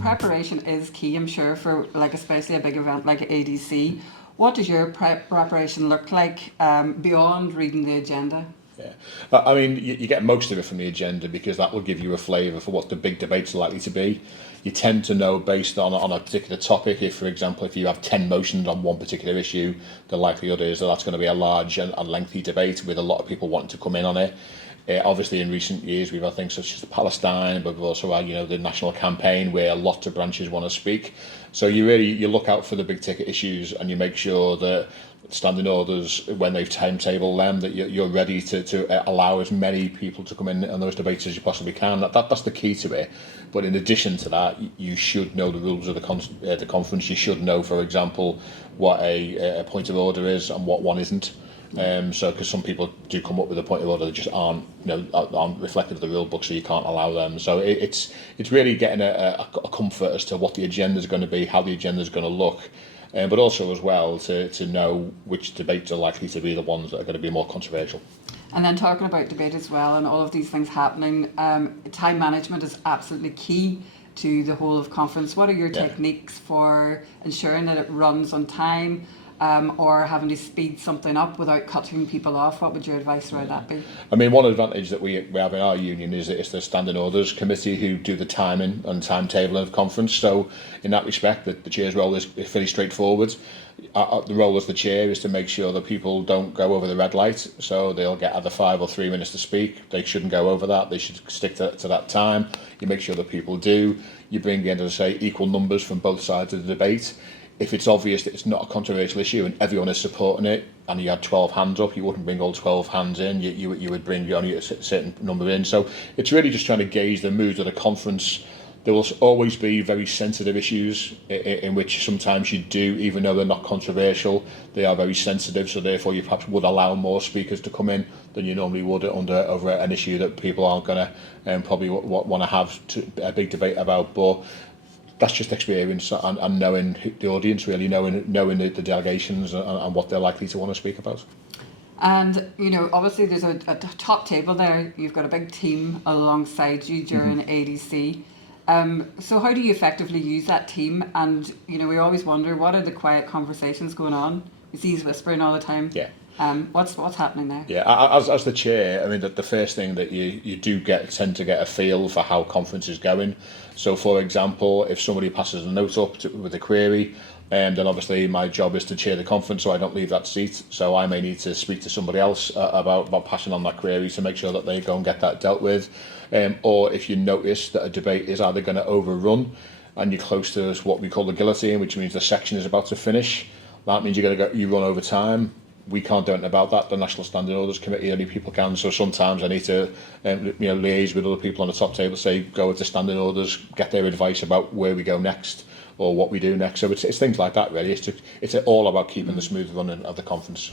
Preparation is key, I'm sure, for like especially a big event like ADC. What does your preparation look like beyond reading the agenda? Yeah, I mean, you get most of it from the agenda because that will give you a flavour for what the big debates are likely to be. You tend to know based on a particular topic. If, for example, if you have 10 motions on one particular issue, the likelihood is that that's going to be a large and lengthy debate with a lot of people wanting to come in on it. Obviously, in recent years, we've had things such as Palestine, but we've also had, the national campaign where lots of branches want to speak. So you look out for the big ticket issues and you make sure that standing orders, when they've timetable them, that you're ready to allow as many people to come in on those debates as you possibly can. That's the key to it. But in addition to that, you should know the rules of the conference. You should know, for example, what a point of order is and what one isn't. So, because some people do come up with a point of order that just aren't reflective of the rule book, so you can't allow them. So it's really getting a comfort as to what the agenda is going to be, how the agenda is going to look, but also as well to know which debates are likely to be the ones that are going to be more controversial. And then talking about debate as well, and all of these things happening, time management is absolutely key to the whole of conference. What are your techniques for ensuring that it runs on time? Or having to speed something up without cutting people off? What would your advice around that be? I mean, one advantage that we have in our union is that it's the Standing Orders Committee who do the timing and timetabling of conference. So in that respect, the chair's role is fairly straightforward. The role as the chair is to make sure that people don't go over the red light. So they'll get either 5 or 3 minutes to speak. They shouldn't go over that. They should stick to that time. You make sure that people do. You bring the end of the say equal numbers from both sides of the debate. If it's obvious that it's not a controversial issue and everyone is supporting it, and you had 12 hands up, you wouldn't bring all 12 hands in. You would bring only a certain number in. So it's really just trying to gauge the mood of the conference. There will always be very sensitive issues in which sometimes you do, even though they're not controversial, they are very sensitive. So therefore, you perhaps would allow more speakers to come in than you normally would over an issue that people aren't going to probably want to have a big debate about. But that's just experience and knowing the audience, really knowing the delegations and what they're likely to want to speak about. And obviously there's a top table there. You've got a big team alongside you during ADC. So how do you effectively use that team? And we always wonder, what are the quiet conversations going on? We see he's whispering all the time. Yeah. What's happening there? Yeah, as the chair, I mean, the first thing that you do tend to get a feel for how conference is going. So, for example, if somebody passes a note up with a query, then obviously my job is to chair the conference, so I don't leave that seat. So I may need to speak to somebody else about passing on that query to make sure that they go and get that dealt with. Or if you notice that a debate is either going to overrun and you're close to what we call the guillotine, which means the section is about to finish, that means you run over time. We can't do anything about that. The National Standing Orders Committee, only people can. So sometimes I need to liaise with other people on the top table, say go with the standing orders, get their advice about where we go next or what we do next. So it's things like that, really. It's all about keeping the smooth running of the conference.